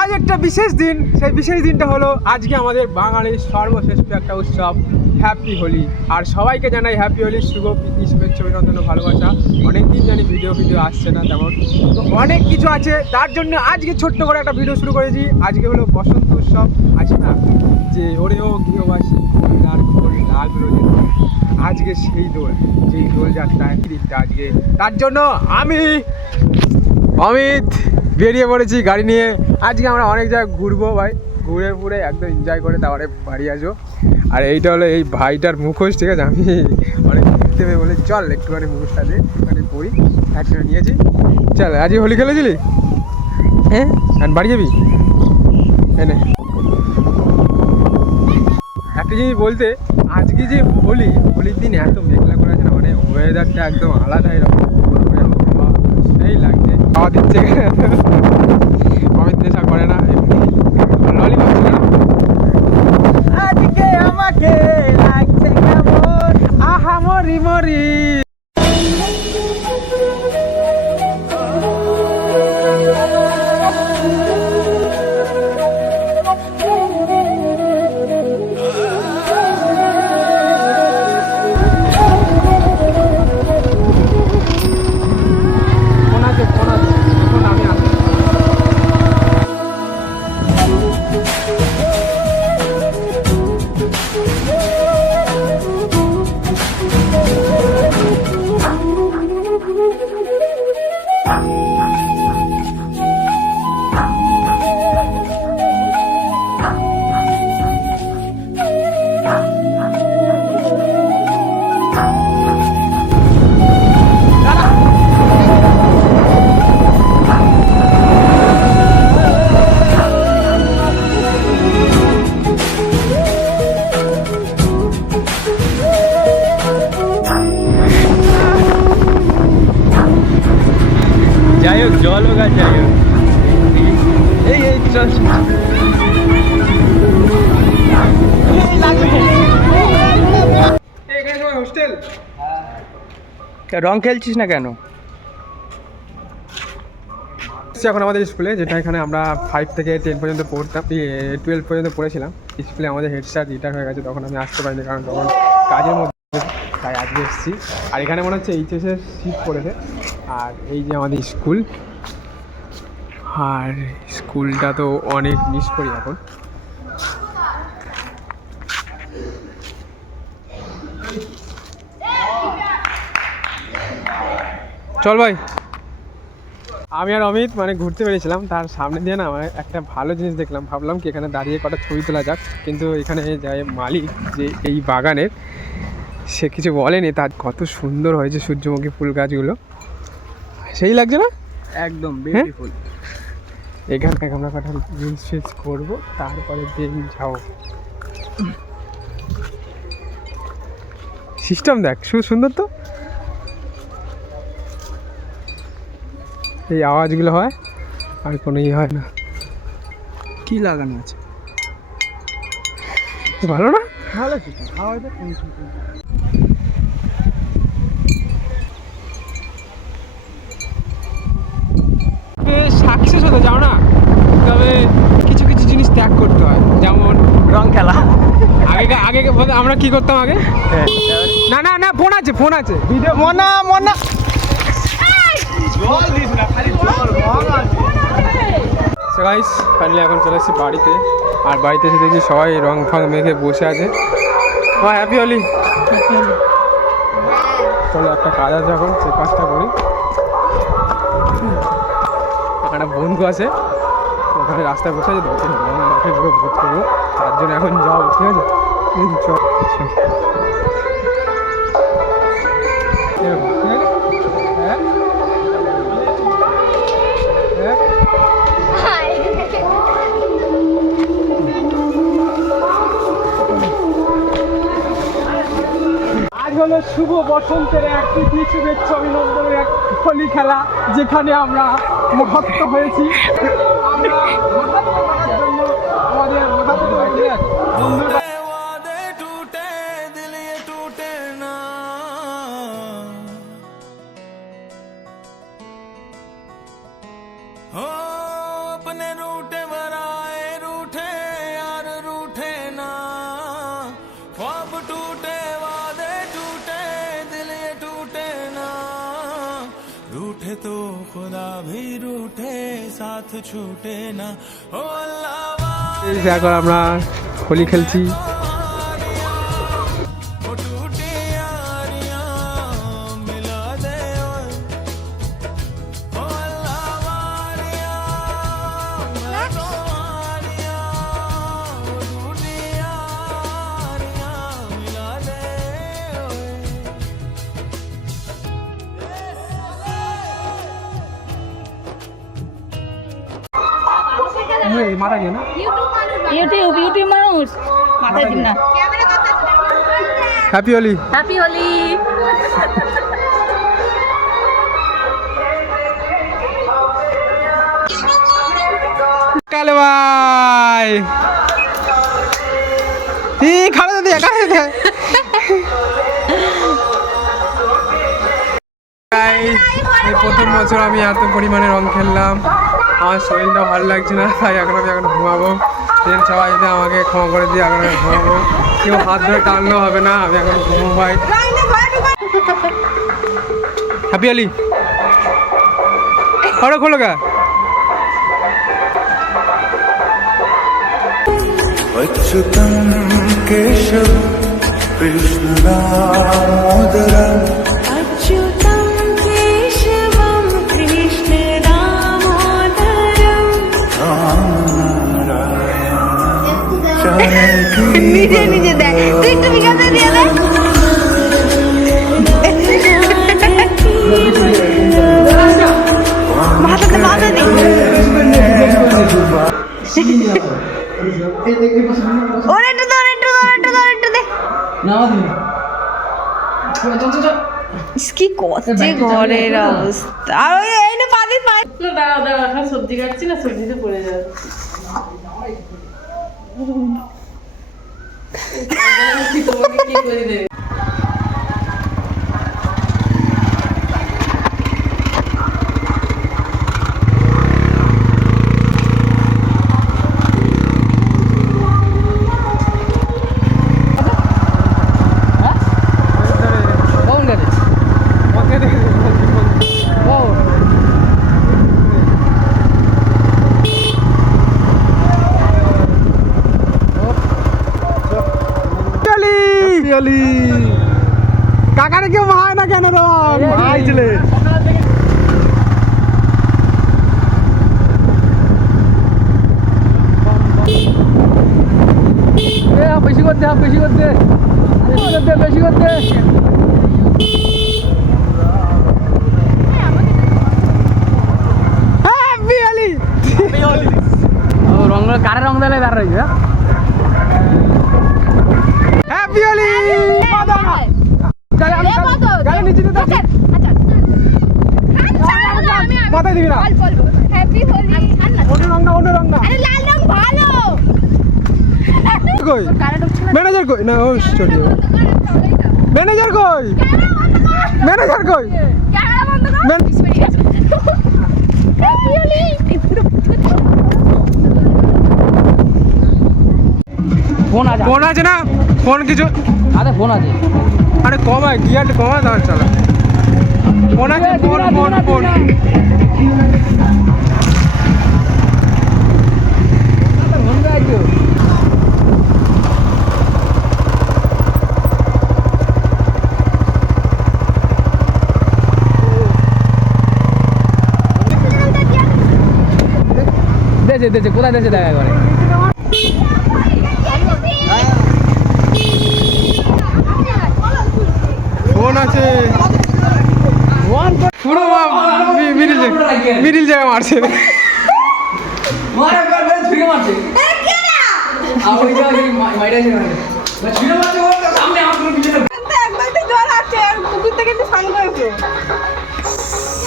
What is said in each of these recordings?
আজ একটা বিশেষ দিন, সেই বিশেষ দিনটা হলো আজকে আমাদের বাঙালির সর্বশ্রেষ্ঠ একটা উৎসব হ্যাপি হোলি। আর সবাইকে জানাই হ্যাপি হোলির শুভ প্রীতি শুভেচ্ছা অভিনন্দন ও ভালোবাসা। অনেকদিন জানি ভিডিও আসছে না তেমন, তো অনেক কিছু আছে, তার জন্য আজকে ছোট্ট করে একটা ভিডিও শুরু করেছি। আজকে হলো বসন্ত উৎসব, আছে না যে ওরেও গৃহবাসী আর ঘোল লাগলো যে দোল। আজকে সেই দোল, যেই দোল যাত্রায় দিনটা আজকে, তার জন্য আমি অমিত বেরিয়ে পড়েছি গাড়ি নিয়ে। আজকে আমরা অনেক জায়গায় ঘুরবো ভাই, ঘুরে ঘুরে একদম এনজয় করে তারপরে বাড়ি আসবো। আর এইটা হলো এই ভাইটার মুখোশ, ঠিক আছে? আমি অনেক দেখতে পেয়ে বলে চল একটুখানি মুখোশটা দিয়ে একটুখানি পড়ি, একটুখানি নিয়েছি। চল, আজকে হোলি খেলেছিলি? হ্যাঁ, আর বাড়ি যাবি? এনে একটা জিনিস বলতে, আজকে যে হোলির দিন এত মেঘলা করে আছে না, মানে ওয়েদারটা একদম আলাদা, এরকম সেই লাগছে। খাওয়া দিচ্ছে অমিত নেশা করে না, ললিপপ ছিল না। আজকে আমাকে লাগছে কেমন, আহা মরি মরি। যাই হোক, জল হোক আর যাই হোক, এই চল হোস্টেল। রং খেলছিস না কেন? এখন আমাদের স্কুলে, যেটা এখানে আমরা 5 থেকে 10 পর্যন্ত পড়তাম, 12 পর্যন্ত পড়েছিলাম। স্কুলে আমাদের হেড স্যার রিটায়ার হয়ে গেছে, তখন আমি আসতে পারিনি, কারণ তখন কাজের মধ্যে, তাই আজকে এসেছি। আর এখানে মনে হচ্ছে এইচএসের সিট পড়েছে। আর এই যে আমাদের স্কুল, আর স্কুলটা তো অনেক মিস করি এখন। চল ভাই, আমি আর অমিত মানে ঘুরতে পেরেছিলাম, তার সামনে দিয়ে না মানে একটা ভালো জিনিস দেখলাম, ভাবলাম কি এখানে দাঁড়িয়ে কটা ছবি তোলা যাক। কিন্তু এখানে যায় মালিক যে এই বাগানের, সে কিছু বলেনি। তার কত সুন্দর হয়েছে সূর্যমুখী ফুল গাছগুলো, সেই লাগছে না? একদম বিউটিফুল। এখান থেকে আমরা কটা রিলস ফিলস করবো, তারপরে দিন যাও। সিস্টেম দেখ, সুন্দর তো। এই আওয়াজগুলো হয়, আর কোনো হয় না। কি লাগানো আছে? ভালো না? ভালো আছে। সাকসেস হতে যাও না, তবে কিছু কিছু জিনিস ত্যাগ করতে হয়, যেমন রং খেলা। আগে আমরা কি করতাম আগে? না না না, ফোন আছে ভিডিও। মনা সো গাইস, ফাইনালি এখন চলে এসেছি বাড়িতে। আর বাড়িতে এসে দেখি সবাই রং ফাং মেখে বসে আছে। হ্যাপি হোলি। চলো, একটা কাজ আছে এখন, সে কাজটা করি। একটা বন্ধু আছে, ওখানে রাস্তায় বসে আছে, রং মাখে পুরো ভোট করবো, তার জন্য এখন যাও, ঠিক আছে? চল আজ হলো শুভ বসন্তের এক প্রীতি শুভেচ্ছা অভিনন্দনের এক হোলি খেলা, যেখানে আমরা মহত্ব হয়েছি। আমরা আমাদের বন্ধুরা अपने रूठे भरा এই দেখো আমরা হোলি খেলছি। মারা গিয়ে না ইউটিউব মানুষ মাথায় দিন না। হ্যাপি হোলি। হ্যাপি হোলি। কালে ভাই খাড়া দে খাড়া দে। এই প্রথম বছর আমি এত পরিমাণে রং খেললাম, আমার শরীরটা ভালো লাগছে না, তাই এখন আমি ঘুমাবো। দেন সবাই যদি আমাকে ক্ষমা করে দিয়ে এখন আমি ঘুমাবো, কেউ হাত ধরে টানলেও হবে না, আমি এখন ঘুমো ভাই। হ্যাপি হোলি। খোলো খোলো গা। अच्युतं केशव कृष्ण दामोदरम् अच्युतं केशवं कृष्ण दामोदरम् নিজে নিজে দেখ তুই একটু বিকাতে দিয়ে দে মাথাতে বাঁধা দি ওরে একটু দে দে কি করছে ঘরের অবস্থা আর ওই এই না পানি দাঁড়া এখন সবজি কাটছি না, সবজিতে পড়ে যাবে। তোমাকে কি করে দেবে? কাকারে কেউ মায় না কেন মাইছিলে বেশি করতে বেশি করতে বেশি করতে। রং কারে রং দিলে দাঁড় রয়েছে। হ্যাপি হোলি। মাথায় দিবি না। হ্যাপি হোলি অন্য রং না আরে লাল রং ভালো কই ম্যানেজার কই না ও চলি ম্যানেজার কই ম্যানেজার কই ক্যামেরা বন্ধ কর হ্যাপি হোলি ফোন আছে না ফোন কিছু আরে ফোন আছে। আরে কমায় গিয়ারটা কমায় তাহলে চালা ফোন আছে ফোন ফোন ফোন দেছে কোথায় দেছে দেখা করে ফোন আছে পুরো মিডিল জায়গা মারছে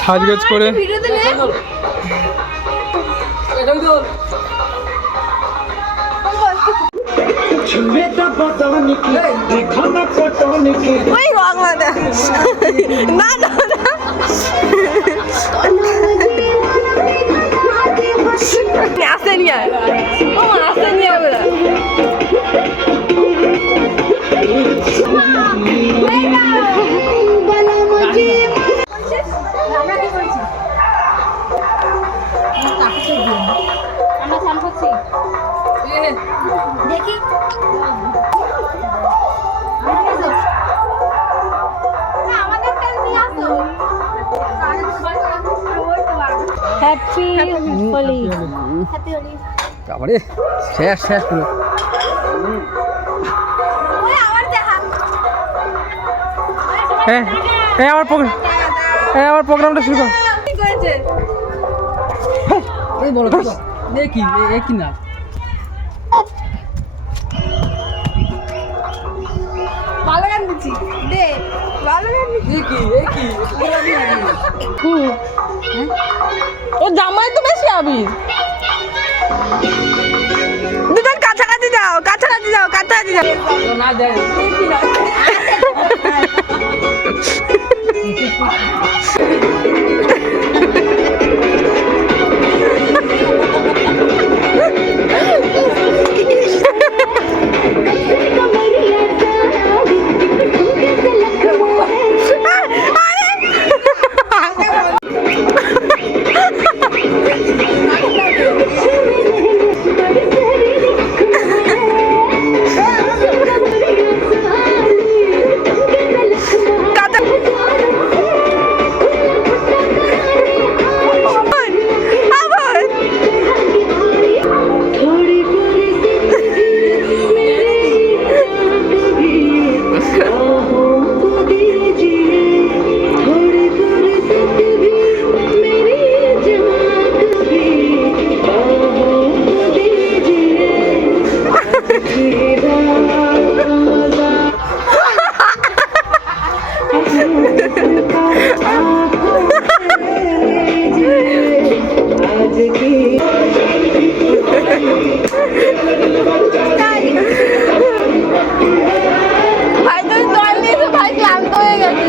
সাজগোজ করে ওই বাংলাদেশ না না আসেনি আর ও আসেনি আর আমরা কি করছি আমরা স্নান করছি দেখি হ্যাপি হোলি হ্যাপি হোলি তারপরে শেষ শেষ পুরো হ্যাঁ হ্যাঁ আমার প্রোগ্রামটা শুরু কর। এই বলো তো দেখি এ কি না ভালো গান দিচ্ছি দে ভালো গান দেখি এ কি ও জামাই তো বেশি আবির দুজন কাছাকাছি যাও কাছাকাছি যাও কাছাকাছি যাও না দেখ ভাই তুই জল নিয়েছো ভাই ক্লান্ত হয়ে গেছে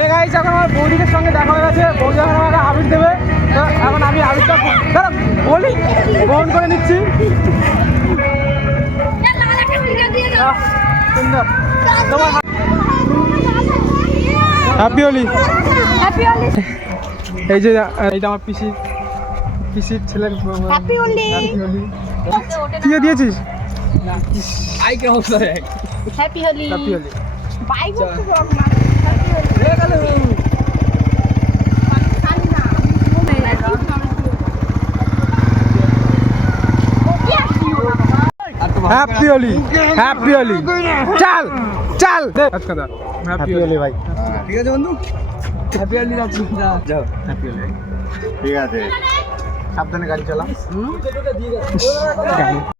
এই গাইস এখন আমার বৌদিদের সঙ্গে দেখা হয়ে গেছে। বৌদি এখন আমাকে আবির দেবে। তো এখন আমি আবিরটা দাঁড়া বলি গ্রহণ করে নিচ্ছি। সুন্দর তোমার হ্যাপি হোলি। হ্যাপি হোলি এই যে এইটা আমার পিসির ছেলের হ্যাপি হোলি হ্যাপি হোলি কি দিয়েছিস? আই কে অবস্থা দেখ happy Holi happy Holi bye happy Holi happy Holi চল চল আজকে দা হ্যাপি হোলি ভাই। ঠিক আছে বন্ধু হ্যাপি হোলি যাচ্ছি যাও হ্যাপি হোলি ঠিক আছে সাবধানে গাড়ি চালা গাড়ি